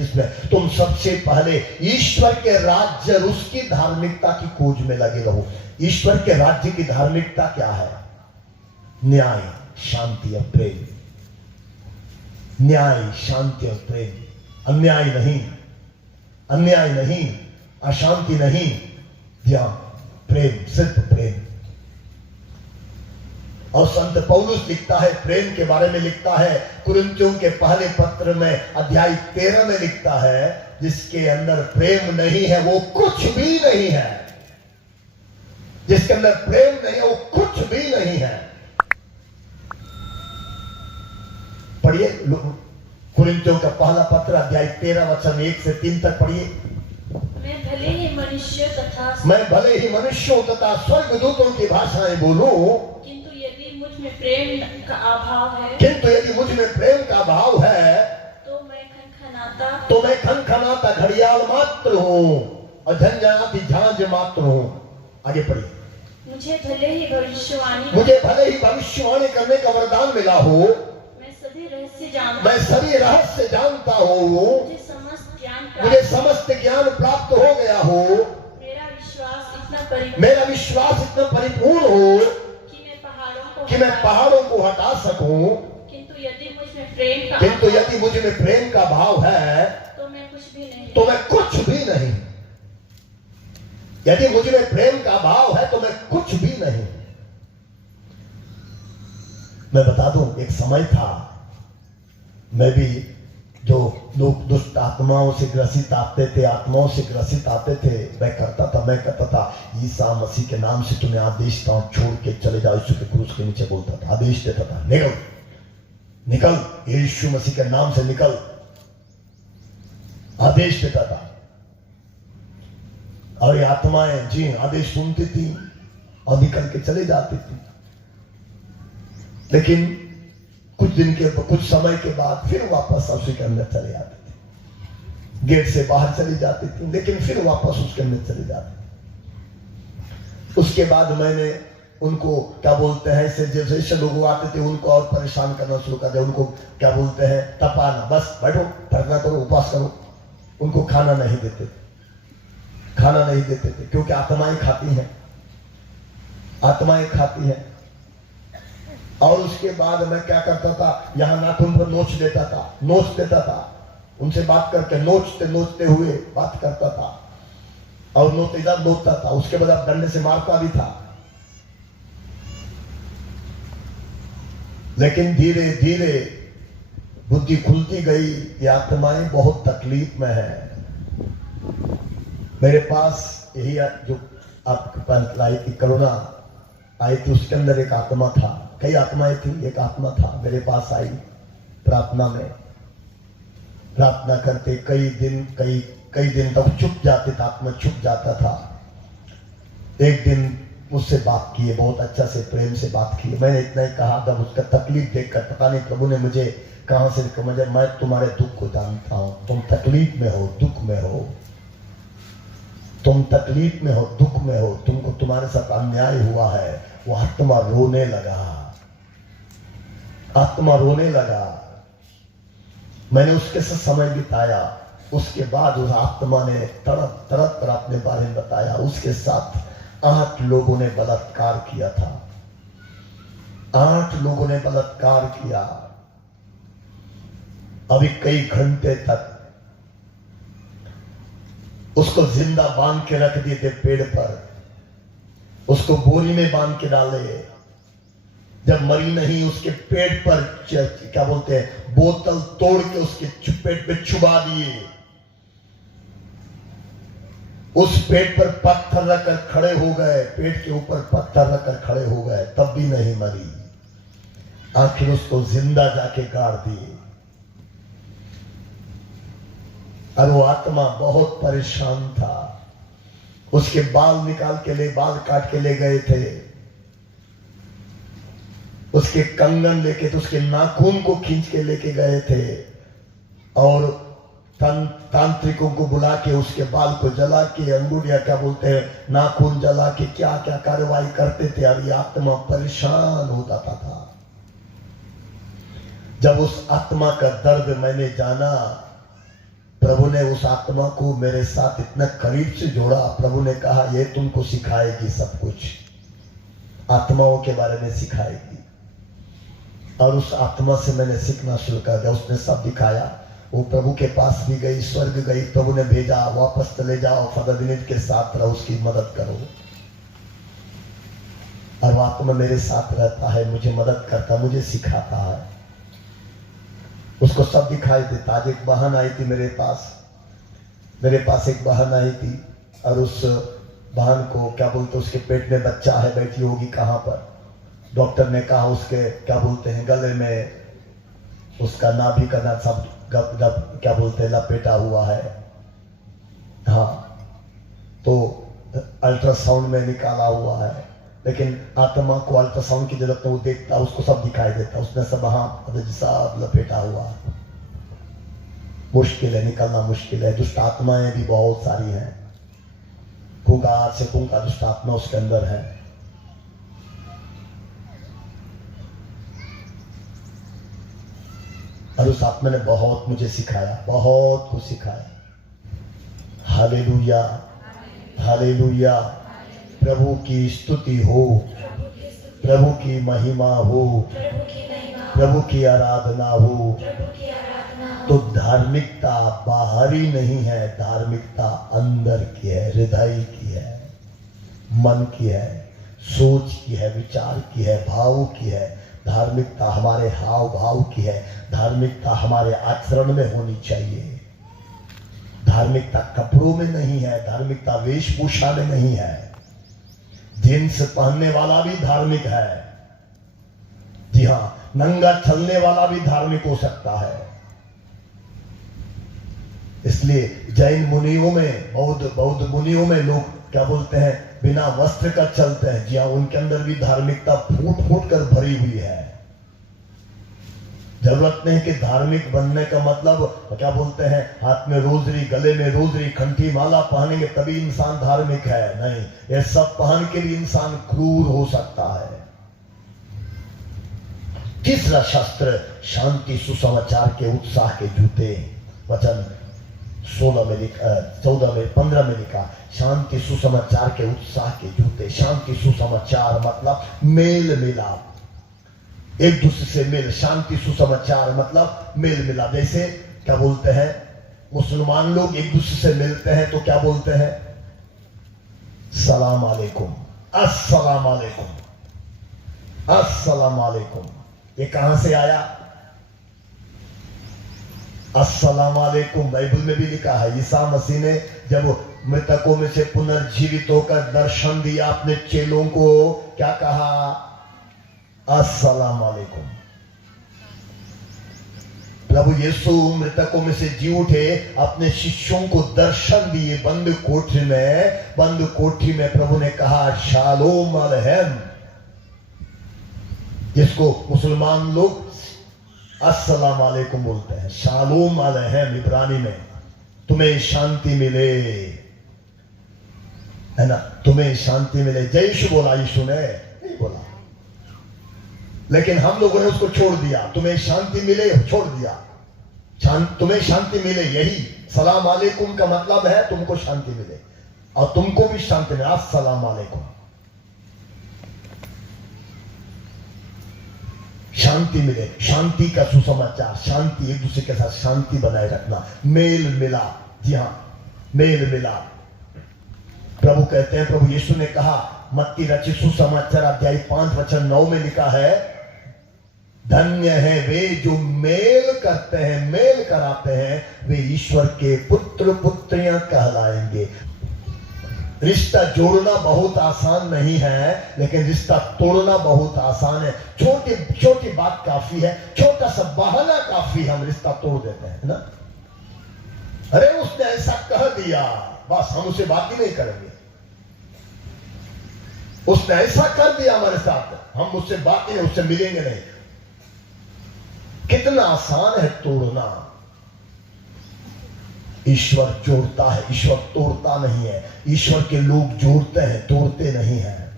33 में, तुम सबसे पहले ईश्वर के राज्य और उसकी धार्मिकता की खोज में लगे रहो। ईश्वर के राज्य की धार्मिकता क्या है? न्याय, शांति और प्रेम। न्याय, शांति और प्रेम। अन्याय नहीं, अन्याय नहीं, अशांति नहीं, ध्यान, प्रेम, सिर्फ प्रेम। और संत पौलुस लिखता है, प्रेम के बारे में लिखता है, कुरिन्थियों के पहले पत्र में अध्याय 13 में लिखता है, जिसके अंदर प्रेम नहीं है वो कुछ भी नहीं है। जिसके अंदर प्रेम नहीं है वो कुछ भी नहीं है। पढ़िए कुरिन्थियों का पहला पत्र अध्याय 13 वचन 1 से 3 तक पढ़िए। मैं भले ही मनुष्यों तथा स्वर्गदूतों की भाषाएं बोलूं, किंतु यदि मुझ में प्रेम का अभाव है, तो मैं खनखनाता घड़ियाल मात्र हूं और झंझनाती झांझ मात्र हूं। आगे पढ़िए। मुझे भले ही भविष्यवाणी करने का वरदान मिला हो, मैं सभी रहस्य जानता हूँ, मुझे समस्त ज्ञान प्राप्त हो गया हो, मेरा विश्वास इतना परिपूर्ण हो कि मैं पहाड़ों को हटा सकूं। किंतु यदि मुझ में प्रेम का भाव है तो मैं कुछ भी नहीं। यदि मुझ में प्रेम का भाव है तो मैं कुछ भी नहीं। मैं बता दूं, एक समय था, मैं भी, जो लोग दुष्ट आत्माओं से ग्रसित आते थे, मैं कहता था ईसा मसीह के नाम से तुम्हें आदेश देता हूं, छोड़ के चले जाओ। यीशु के क्रूस के नीचे बोलता था, आदेश देता था, निकल, यीशु मसीह के नाम से निकल, आदेश देता था। और ये आत्माएं जी आदेश सुनती थी और निकल के चले जाती थी। लेकिन कुछ समय के बाद फिर वापस उसी के अंदर चले आते थे। गेट से बाहर चली जाती थी, लेकिन फिर वापस उसके अंदर चले जाते थे। उसके बाद मैंने उनको क्या बोलते हैं, जैसे लोग आते थे उनको और परेशान करना शुरू कर दिया। उनको क्या बोलते हैं, तपाना, बस बैठो, प्रार्थना करो, उपवास करो। उनको खाना नहीं देते थे, क्योंकि आत्माएं खाती हैं। और उसके बाद मैं क्या करता था, यहाँ नाखून पर नोच देता था, उनसे बात करके नोचते हुए बात करता था और नोचता था। उसके बाद डंडे से मारता भी था। लेकिन धीरे धीरे बुद्धि खुलती गई, ये आत्माएं बहुत तकलीफ में है। मेरे पास यही जो आपके पास लाई थी, कोरोना आई थी, उसके अंदर एक आत्मा था, कई आत्माएं थी, एक आत्मा था मेरे पास आई। प्रार्थना करते कई दिन तक छुप जाते था, आत्मा छुप जाता था। एक दिन मुझसे बात किए, बहुत अच्छा से प्रेम से बात की। मैंने इतना ही कहा, जब उसका तकलीफ देखकर, पता नहीं प्रभु ने मुझे कहां से मुझे, मैं तुम्हारे दुख को जानता हूं, तुम तकलीफ में हो, दुख में हो, दुख में हो, तुमको तुम्हारे साथ अन्याय हुआ है। वो आत्मा रोने लगा। मैंने उसके साथ समय बिताया। उसके बाद उस आत्मा ने तड़प कर अपने बारे में बताया। उसके साथ 8 लोगों ने बलात्कार किया था। 8 लोगों ने बलात्कार किया। अभी कई घंटे तक उसको जिंदा बांध के रख दिए थे पेड़ पर, उसको बोरी में बांध के डाले। जब मरी नहीं, उसके पेट पर क्या बोलते हैं, बोतल तोड़ के उसके पेट पे चुबा दिए। उस पेट पर पत्थर रखकर खड़े हो गए, पेट के ऊपर पत्थर रखकर खड़े हो गए, तब भी नहीं मरी। आखिर उसको जिंदा जाके गाड़ दिए। और वो आत्मा बहुत परेशान था। उसके बाल काट के ले गए थे। उसके कंगन लेके, तो उसके नाखून को खींच के लेके गए थे और तांत्रिकों को बुला के उसके बाल को जला के, अंगुलियां क्या बोलते हैं, नाखून जला के क्या क्या कार्रवाई करते थे। और ये आत्मा परेशान होता था। जब उस आत्मा का दर्द मैंने जाना, प्रभु ने उस आत्मा को मेरे साथ इतना करीब से जोड़ा। प्रभु ने कहा ये तुमको सिखाएगी सब कुछ, आत्माओं के बारे में सिखाएगी। और उस आत्मा से मैंने सीखना शुरू कर दिया। उसने सब दिखाया। वो प्रभु के पास भी गई, स्वर्ग गई, प्रभु ने भेजा वापस चले जाओ, फादर विनीत के साथ रहो, उसकी मदद करो। और वो आत्मा मेरे साथ रहता है, मुझे मदद करता, मुझे सिखाता है, उसको सब दिखाई देता। आज एक बहन आई थी मेरे पास एक बहन आई थी, और उस बहन को क्या बोलते, उसके पेट में बच्चा है, बैठी होगी कहाँ पर। डॉक्टर ने कहा उसके क्या बोलते हैं गले में उसका नाभि का ना सब क्या बोलते हैं लपेटा हुआ है। हाँ, तो अल्ट्रासाउंड में निकाला हुआ है, लेकिन आत्मा को अल्ट्रासाउंड की जरूरत नहीं, वो देखता, उसको सब दिखाई देता। उसने सब सब लपेटा हुआ है। मुश्किल है, निकलना मुश्किल है। दुष्ट आत्माएं भी बहुत सारी हैं। पुंगा से पुंगा दुष्ट आत्मा उसके अंदर है। और उस आत्मा ने बहुत मुझे सिखाया, बहुत कुछ सिखाया। Hallelujah, hallelujah. प्रभु की स्तुति हो, प्रभु की महिमा हो, प्रभु की आराधना हो। तो धार्मिकता बाहरी नहीं है, धार्मिकता अंदर की है, हृदय की है, मन की है, सोच की है, विचार की है, भाव की है। धार्मिकता हमारे हाव भाव की है। धार्मिकता हमारे आचरण में होनी चाहिए। धार्मिकता कपड़ों में नहीं है, धार्मिकता वेशभूषा में नहीं है। जींस पहनने वाला भी धार्मिक है। जी हाँ, नंगा चलने वाला भी धार्मिक हो सकता है। इसलिए जैन मुनियों में, बौद्ध मुनियों में लोग क्या बोलते हैं बिना वस्त्र का चलते हैं। जी हाँ, उनके अंदर भी धार्मिकता फूट फूट कर भरी हुई है। जरूरत नहीं कि धार्मिक बनने का मतलब क्या बोलते हैं हाथ में रोजरी, गले में रोजरी, कंठी माला पहनेंगे तभी इंसान धार्मिक है। नहीं, ये सब पहन के भी इंसान क्रूर हो सकता है। तीसरा शास्त्र, शांति सुसमाचार के उत्साह के जूते। वचन 15 में लिखा, शांति सुसमाचार के उत्साह के जूते। शांति सुसमाचार मतलब मेल मिलाप, एक दूसरे से मेल। शांति सुसमाचार मतलब मेल मिलाप। जैसे क्या बोलते हैं मुसलमान लोग एक दूसरे से मिलते हैं तो क्या बोलते हैं, सलाम अलैकुम, अस्सलाम अलैकुम, अस्सलाम अलैकुम। ये कहां से आया? अस्सलाम वालेकुम बाइबल में भी लिखा है। ईसा मसीह ने जब मृतकों में से पुनर्जीवित होकर दर्शन दिया अपने चेलों को, क्या कहा? अस्सलाम वालेकुम। प्रभु यीशु मृतकों में से जी उठे, अपने शिष्यों को दर्शन दिए बंद कोठरी में प्रभु ने कहा शालोम अलैहिम, जिसको मुसलमान लोग अस्सलाम वालेकुम बोलते हैं। शालोम अलैहिम इब्रानी में, तुम्हें शांति मिले, है ना, तुम्हें शांति मिले। जय यीशु बोला, यीशु ने नहीं बोला, लेकिन हम लोगों ने उसको छोड़ दिया। तुम्हें शांति मिले, छोड़ दिया। तुम्हें शांति मिले, यही सलाम अलैकुम का मतलब है, तुमको शांति मिले और तुमको भी शांति मिले। अस्सलाम अलैकुम, शांति मिले, शांति का सुसमाचार। शांति, एक दूसरे के साथ शांति बनाए रखना, मेल मिलाप। जी हाँ, मेल मिलाप। प्रभु कहते हैं, प्रभु यीशु ने कहा, मत्ती रचित सुसमाचार अध्याय 5 वचन 9 में लिखा है, धन्य है वे जो मेल करते हैं, मेल कराते हैं, वे ईश्वर के पुत्र पुत्रियां कहलाएंगे। रिश्ता जोड़ना बहुत आसान नहीं है, लेकिन रिश्ता तोड़ना बहुत आसान है। छोटी छोटी बात काफी है, छोटा सा बहाना काफी, हम रिश्ता तोड़ देते हैं ना। अरे उसने ऐसा कह दिया, बस हम उसे बात ही नहीं करेंगे। उसने ऐसा कर दिया हमारे साथ, हम उससे बात ही नहीं, उससे मिलेंगे नहीं। कितना आसान है तोड़ना। ईश्वर जोड़ता है, ईश्वर तोड़ता नहीं है। ईश्वर के लोग जोड़ते हैं, तोड़ते नहीं है।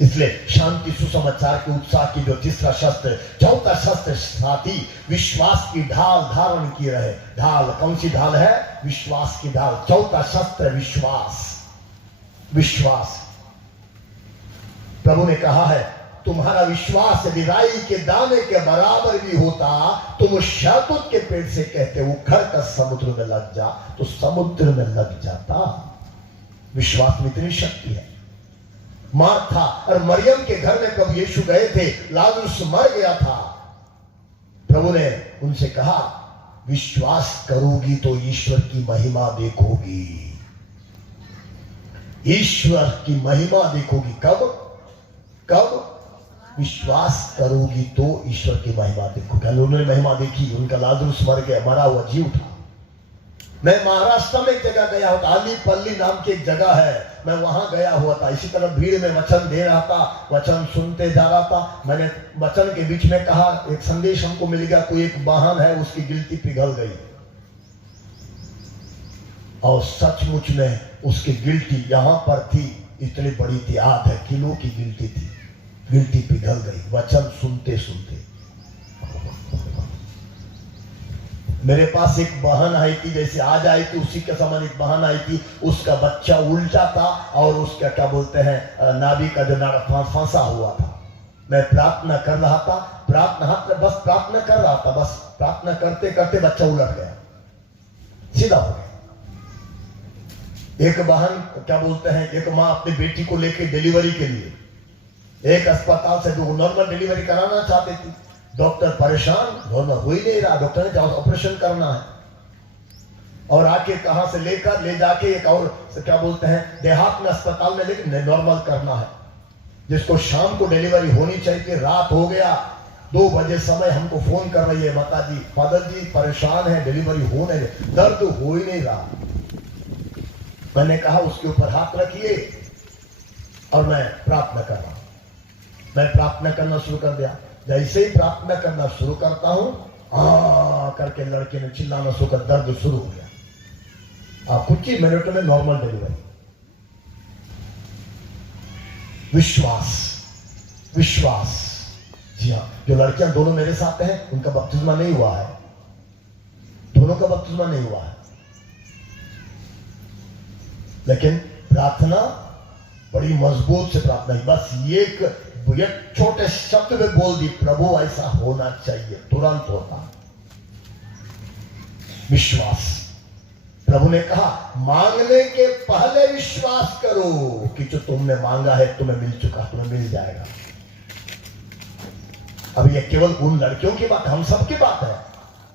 इसलिए शांति सुसमाचार के उत्साह की जो तीसरा शस्त्र, चौथा शस्त्र साथी विश्वास की ढाल धारण की रहे। ढाल कौन सी ढाल है? विश्वास की ढाल। चौथा शस्त्र विश्वास। विश्वास। प्रभु ने कहा है तुम्हारा विश्वास यदि राई के दाने के बराबर भी होता, तुम शहतूत के पेड़ से कहते उखड़ कर समुद्र में लग जा, तो समुद्र में लग जाता। विश्वास में इतनी शक्ति है। मार्था और मरियम के घर में प्रभु यीशु गए थे, लाजरुस मर गया था। प्रभु ने उनसे कहा विश्वास करोगी तो ईश्वर की महिमा देखोगी। ईश्वर की महिमा देखोगी। कब? कब? विश्वास करोगी तो ईश्वर की महिमा देखोगे। उन्होंने महिमा देखी। उनका लाजरुस मर गया, मरा हुआ जी उठा। मैं महाराष्ट्र में एक जगह गया हुआ था, आलीपल्ली नाम की एक जगह है, मैं वहां गया हुआ था। इसी तरह भीड़ में वचन दे रहा था, वचन सुनते जा रहा था। मैंने वचन के बीच में कहा एक संदेश हमको मिल गया, कोई एक वाहन है उसकी गिल्टी पिघल गई, और सचमुच में उसकी गिल्टी यहां पर थी, इतनी बड़ी थी, आधा किलो की गिल्टी थी। गिल्टी पिघल गई वचन सुनते सुनते। मेरे पास एक बहन आई थी, जैसे आज आई थी उसी के समान एक बहन आई थी, उसका बच्चा उल्टा था और उसका क्या बोलते हैं नाभि का जो नाड़ा फंसा हुआ था। मैं प्रार्थना कर रहा था, बस प्रार्थना कर रहा था, बस प्रार्थना करते करते बच्चा उलट गया, सीधा हो गया। एक बहन क्या बोलते हैं, एक माँ अपनी बेटी को लेकर डिलीवरी के लिए एक अस्पताल से जो नॉर्मल डिलीवरी कराना चाहती थी, डॉक्टर परेशान, नॉर्मल हो ही नहीं रहा, डॉक्टर ने क्या ऑपरेशन करना है, और आके कहां से लेकर ले जाके एक और क्या बोलते हैं देहात में अस्पताल में लेकर नॉर्मल करना है, जिसको शाम को डिलीवरी होनी चाहिए। रात हो गया, 2 बजे समय हमको फोन कर रही है माता जी, फादर जी परेशान है, डिलीवरी हो नहीं, दर्द हो ही नहीं रहा। मैंने कहा उसके ऊपर हाथ रखिए और मैं प्रार्थना कर रहा हूं। मैं प्रार्थना करना शुरू कर दिया। जैसे ही प्रार्थना करना शुरू करता हूं, करके लड़के ने चिल्लाना शुरू कर, दर्द शुरू हो गया। कुछ ही मिनटों में नॉर्मल डिलीवरी। विश्वास, विश्वास। जी हाँ, जो लड़कियां दोनों मेरे साथ हैं उनका बपतिस्मा नहीं हुआ है, दोनों का बपतिस्मा नहीं हुआ है, लेकिन प्रार्थना बड़ी मजबूत से प्रार्थना। बस एक छोटे शब्द में बोल दी, प्रभु ऐसा होना चाहिए, तुरंत होता। विश्वास। प्रभु ने कहा मांगने के पहले विश्वास करो कि जो तुमने मांगा है तुम्हें मिल चुका, तुम्हें मिल जाएगा। अब ये केवल उन लड़कियों की बात, हम सबकी बात है।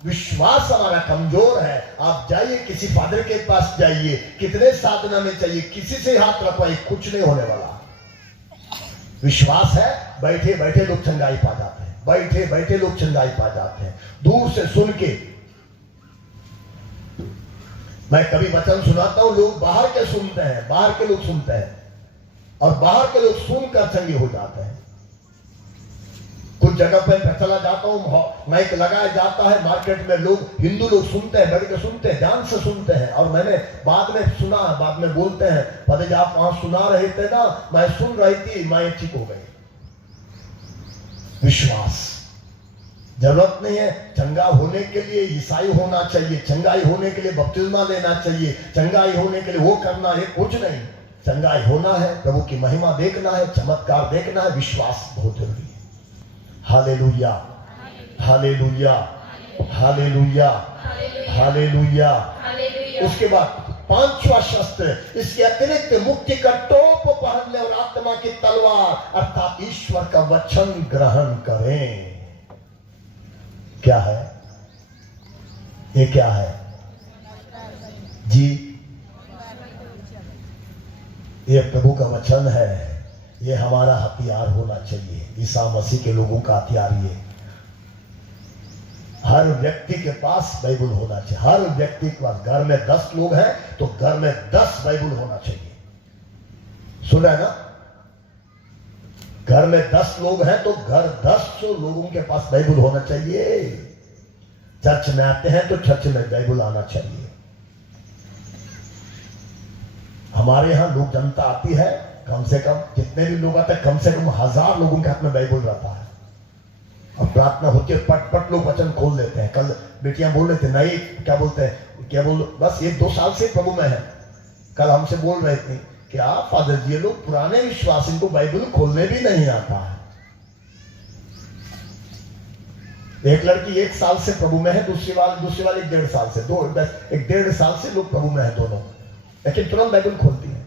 विश्वास हमारा कमजोर है। आप जाइए किसी फादर के पास जाइए, कितने साधना में चाहिए, किसी से हाथ रखवाइए, कुछ नहीं होने वाला। विश्वास है, बैठे बैठे लोग चंगाई पा जाते हैं, बैठे बैठे लोग चंगाई पा जाते हैं। दूर से सुन के, मैं कभी वचन सुनाता हूं, लोग बाहर के सुनते हैं, बाहर के लोग सुनते हैं, और बाहर के लोग सुनकर चंगे हो जाते हैं। कुछ जगह पर चला जाता हूं, माइक लगाया जाता है मार्केट में, लोग हिंदू लोग सुनते हैं, बैठ के सुनते हैं, ध्यान से सुनते हैं। और मैंने बाद में सुना, बाद में बोलते हैं पति आप वहां सुना रहे थे ना, मैं सुन रही थी, मैं ठीक हो गई। विश्वास। जरूरत नहीं है चंगा होने के लिए ईसाई होना चाहिए, चंगाई होने के लिए बपतिस्मा लेना चाहिए, चंगाई होने के लिए वो करना है, कुछ नहीं। चंगाई होना है, प्रभु की महिमा देखना है, चमत्कार देखना है, विश्वास बहुत जरूरी है। Hallelujah, hallelujah, hallelujah, hallelujah. उसके बाद 5वां शस्त्र, इसके अतिरिक्त मुक्ति का टोप पहन ले और आत्मा की तलवार अर्थात ईश्वर का वचन ग्रहण करें। क्या है ये? क्या है जी? ये प्रभु का वचन है, ये हमारा हथियार होना चाहिए। ईसा मसीह के लोगों का हथियार ये। हर व्यक्ति के पास बाइबल होना चाहिए, हर व्यक्ति के पास। घर में 10 लोग हैं तो घर में 10 बाइबल होना चाहिए। सुन रहे ना? घर में 10 लोग हैं तो घर 10 लोगों के पास बाइबल होना चाहिए। चर्च में आते हैं तो चर्च में बाइबल आना चाहिए। हमारे यहां लोग जनता आती है कम से कम जितने भी लोग आते हैं कम से कम 1000 लोगों के हाथ में बाइबल रहता है और प्रार्थना होती है, पट पट लोग वचन खोल देते हैं। कल बेटियां बोल रहे थे, नहीं क्या बोलते हैं, क्या बोल, बस ये 2 साल से प्रभु में है। कल हमसे बोल रहे थे क्या फादर जी ये लोग पुराने विश्वास, इनको बाइबल खोलने भी नहीं आता है। एक लड़की 1 साल से प्रभु में है, दूसरी वाली 1.5 साल से, 1.5 साल से लोग प्रभु में है दोनों, लेकिन तुरंत बाइबल खोलती है।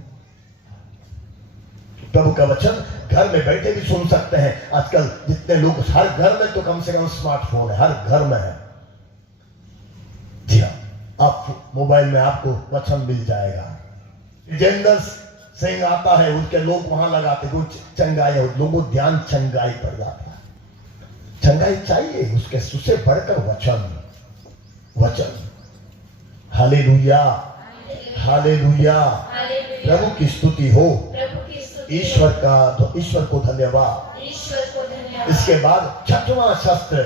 प्रभु का वचन घर में बैठे भी सुन सकते हैं। आजकल जितने लोग, हर घर में तो कम से कम स्मार्टफोन है, हर घर में है। जी हाँ, आप मोबाइल में आपको वचन मिल जाएगा। जितेंद्र सिंह आता है, उनके लोग वहां लगाते कुछ चंगाई है, लोगों ध्यान चंगाई पर जाता है। चंगाई चाहिए, उससे बढ़कर वचन। हालेलुया, हालेलुया, प्रभु की स्तुति हो, ईश्वर को धन्यवाद। इसके बाद 6वां शस्त्र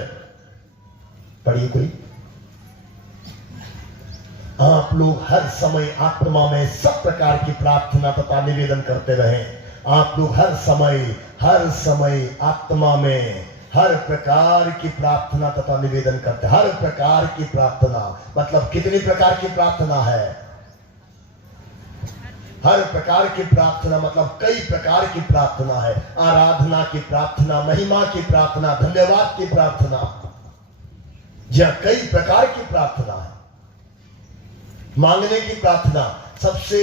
पढ़िए कोई। आप लोग हर समय आत्मा में सब प्रकार की प्रार्थना तथा निवेदन करते रहें। आप लोग हर समय आत्मा में हर प्रकार की प्रार्थना तथा निवेदन करते। हर प्रकार की प्रार्थना मतलब कितनी प्रकार की प्रार्थना है? हर प्रकार की प्रार्थना मतलब कई प्रकार की प्रार्थना है। आराधना की प्रार्थना, महिमा की प्रार्थना, धन्यवाद की प्रार्थना, यह कई प्रकार की प्रार्थना है। मांगने की प्रार्थना सबसे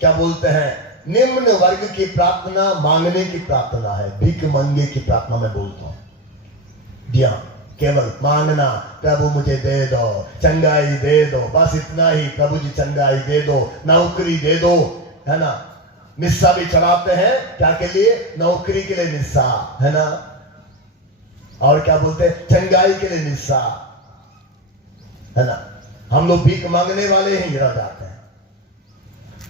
क्या बोलते हैं, निम्न वर्ग की प्रार्थना मांगने की प्रार्थना है। भीख मांगे की प्रार्थना मैं बोलता हूं। दिया केवल मांगना, प्रभु मुझे दे दो, चंगाई दे दो, बस इतना ही। प्रभु जी चंगाई दे दो, नौकरी दे दो, है ना। मिस्सा भी चढ़ाते हैं, क्या के लिए? नौकरी के लिए मिस्सा, है ना। और क्या बोलते हैं? चंगाई के लिए मिस्सा, है ना। हम लोग भीख मांगने वाले ही गिरा जाते हैं।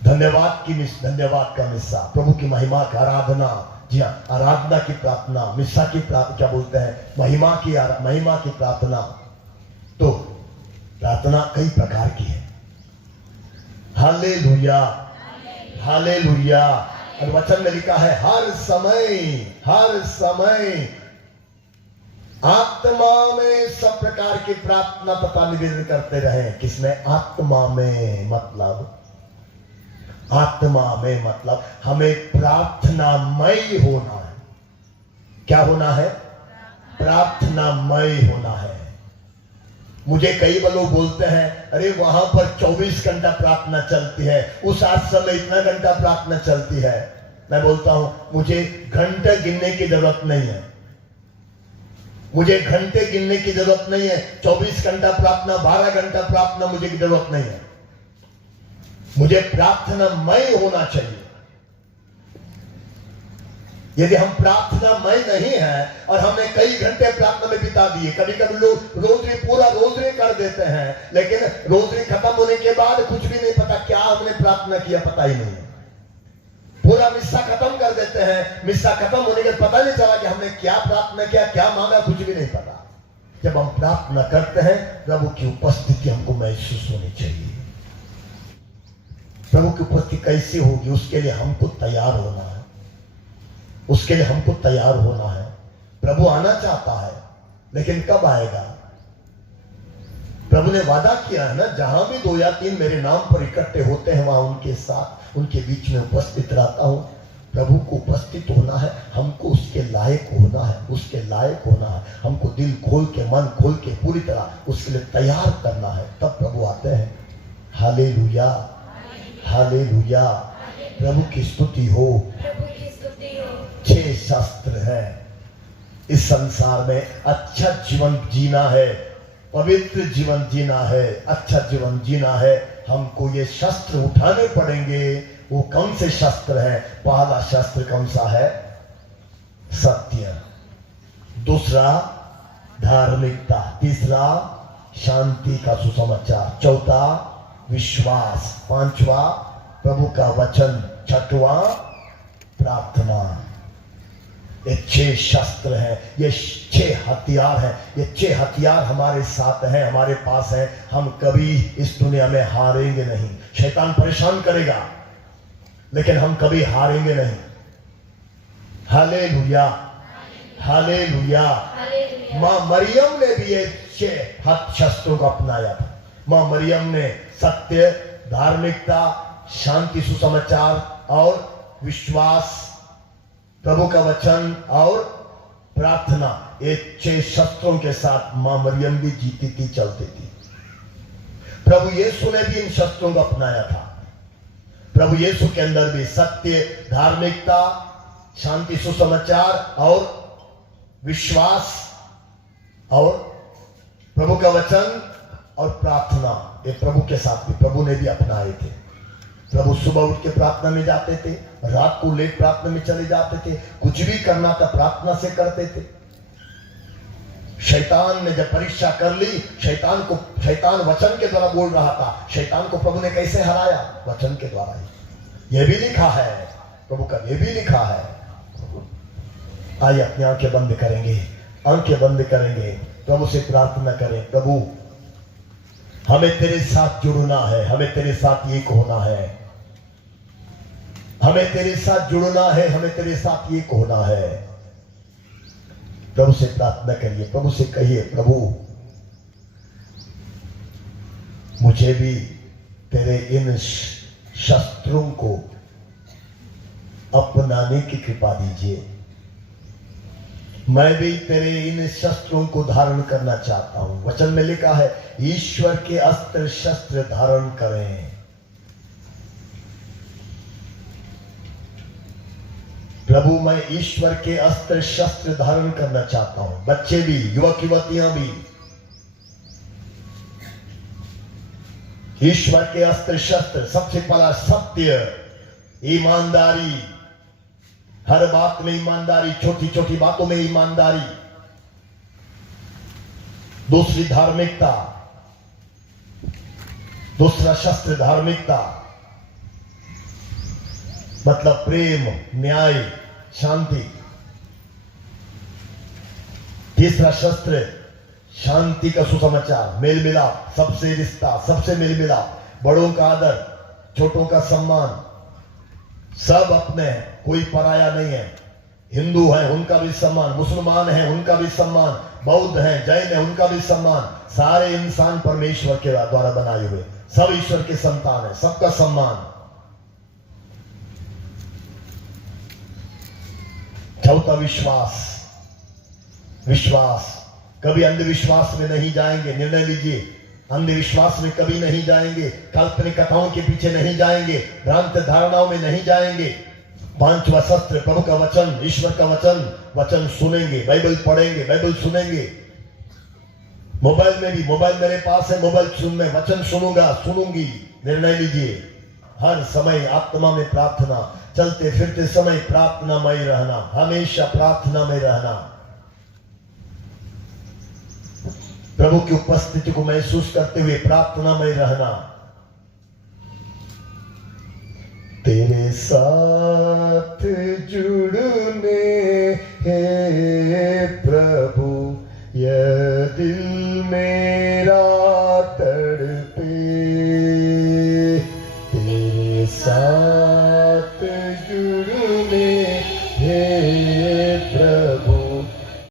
धन्यवाद का मिस्सा, प्रभु की महिमा की आराधना। जी हाँ, आराधना की प्रार्थना, मिस्सा की प्रार्थना, क्या बोलते हैं, महिमा की प्रार्थना। तो प्रार्थना कई प्रकार की है। Hallelujah, hallelujah. और वचन में लिखा है हर समय आत्मा में सब प्रकार की प्रार्थना तथा निवेदन करते रहे। किसमें? आत्मा में मतलब हमें प्रार्थनामय होना है। क्या होना है? प्रार्थनामय होना है। मुझे कई लोग बोलते हैं, अरे वहां पर 24 घंटा प्रार्थना चलती है, उस आश्रम में इतना घंटा प्रार्थना चलती है। मैं बोलता हूं मुझे घंटे गिनने की जरूरत नहीं है। मुझे घंटे गिनने की जरूरत नहीं है। 24 घंटा प्रार्थना, 12 घंटा प्रार्थना मुझे की जरूरत नहीं है। मुझे प्रार्थनामय होना चाहिए। यदि हम प्रार्थनामय नहीं है और हमने कई घंटे प्रार्थना में बिता दिए, कभी कभी लोग पूरा रोजरी कर देते हैं, लेकिन रोजरी खत्म होने के बाद कुछ भी नहीं पता क्या हमने प्रार्थना किया, पता ही नहीं। पूरा मिस्सा खत्म कर देते हैं, मिस्सा खत्म होने के पता नहीं चला कि हमने क्या प्रार्थना किया, क्या मांगा, कुछ भी नहीं पता। जब हम प्रार्थना करते हैं, प्रभु की उपस्थिति हमको महसूस होनी चाहिए। प्रभु की उपस्थिति कैसी होगी, उसके लिए हमको तैयार होना है। प्रभु आना चाहता है, लेकिन कब आएगा? प्रभु ने वादा किया है ना, जहां भी 2 या 3 मेरे नाम पर इकट्ठे होते हैं, वहां उनके साथ, उनके बीच में उपस्थित रहता हूं। प्रभु को उपस्थित होना है, हमको उसके लायक होना है। हमको दिल खोल के, मन खोल के, पूरी तरह उसके लिए तैयार करना है, तब प्रभु आते हैं। हालेलुया, हालेलुया, प्रभु की स्तुति हो। 6 शस्त्र है इस संसार में। अच्छा जीवन जीना है, पवित्र जीवन जीना है, अच्छा जीवन जीना है, हमको ये शस्त्र उठाने पड़ेंगे। वो कौन से शस्त्र हैं? पहला शस्त्र कौन सा है? सत्य। दूसरा धार्मिकता। तीसरा शांति का सुसमाचार। चौथा विश्वास। 5वां प्रभु का वचन। 6वां प्रार्थना। ये 6 शस्त्र हैं, ये 6 हथियार हैं। ये 6 हथियार हमारे साथ हैं, हमारे पास हैं। हम कभी इस दुनिया में हारेंगे नहीं। शैतान परेशान करेगा, लेकिन हम कभी हारेंगे नहीं। Hallelujah, hallelujah. हालेलुया। मां मरियम ने भी ये 6 हथ शस्त्रों को अपनाया था। मां मरियम ने सत्य, धार्मिकता, शांति, सुसमाचार और विश्वास, प्रभु का वचन और प्रार्थना, ये 6 शस्त्रों के साथ मां मरियम भी जीती थी, चलती थी। प्रभु यीशु ने भी इन शस्त्रों को अपनाया था। प्रभु यीशु के अंदर भी सत्य, धार्मिकता, शांति, सुसमाचार और विश्वास और प्रभु का वचन और प्रार्थना, ये प्रभु के साथ भी प्रभु ने भी अपनाए थे। प्रभु सुबह उठ के प्रार्थना में जाते थे, रात को लेट प्रार्थना में चले जाते थे, कुछ भी करना था प्रार्थना से करते थे। शैतान ने जब परीक्षा कर ली, शैतान वचन के द्वारा बोल रहा था। शैतान को प्रभु ने कैसे हराया? वचन के द्वारा ही। यह भी लिखा है, प्रभु का यह भी लिखा है। आइए अपनी आंखें बंद करेंगे, आंखें बंद करेंगे, प्रभु से प्रार्थना करें। प्रभु, हमें तेरे साथ जुड़ना है, हमें तेरे साथ एक होना है, हमें तेरे साथ जुड़ना है, हमें तेरे साथ एक होना है। प्रभु से प्रार्थना करिए, प्रभु से कहिए, प्रभु मुझे भी तेरे इन शस्त्रों को अपनाने की कृपा दीजिए। मैं भी तेरे इन शस्त्रों को धारण करना चाहता हूं। वचन में लिखा है, ईश्वर के अस्त्र शस्त्र धारण करें। प्रभु, मैं ईश्वर के अस्त्र शस्त्र धारण करना चाहता हूं। बच्चे भी, युवक युवतियां भी ईश्वर के अस्त्र शस्त्र, सबसे पहला सत्य, ईमानदारी, हर बात में ईमानदारी, छोटी छोटी बातों में ईमानदारी। दूसरी धार्मिकता, दूसरा शस्त्र धार्मिकता मतलब प्रेम, न्याय, शांति। तीसरा शस्त्र शांति का सुसमाचार, मेल मिलाप, सबसे रिश्ता, सबसे मेल मिलाप, बड़ों का आदर, छोटों का सम्मान। सब अपने हैं, कोई पराया नहीं है। हिंदू है उनका भी सम्मान, मुसलमान है उनका भी सम्मान, बौद्ध है, जैन है उनका भी सम्मान। सारे इंसान परमेश्वर के द्वारा बनाए हुए, सब ईश्वर के संतान है, सबका सम्मान। चौथा विश्वास, विश्वास। कभी अंधविश्वास में नहीं जाएंगे, निर्णय लीजिए। अंधविश्वास में कभी नहीं जाएंगे, काल्पनिक कथाओं के पीछे नहीं जाएंगे, भ्रांत धारणाओं में नहीं जाएंगे। पांचवा शस्त्र प्रभु का वचन, ईश्वर का वचन। वचन सुनेंगे, बाइबल पढ़ेंगे, बाइबल सुनेंगे। मोबाइल में भी, मोबाइल मेरे पास है, मोबाइल सुनने, वचन सुनूंगा, सुनूंगी। निर्णय लीजिए, हर समय आत्मा में प्रार्थना, चलते फिरते समय प्रार्थना में रहना, हमेशा प्रार्थना में रहना। प्रभु की उपस्थिति को महसूस करते हुए प्रार्थना में रहना। तेरे साथ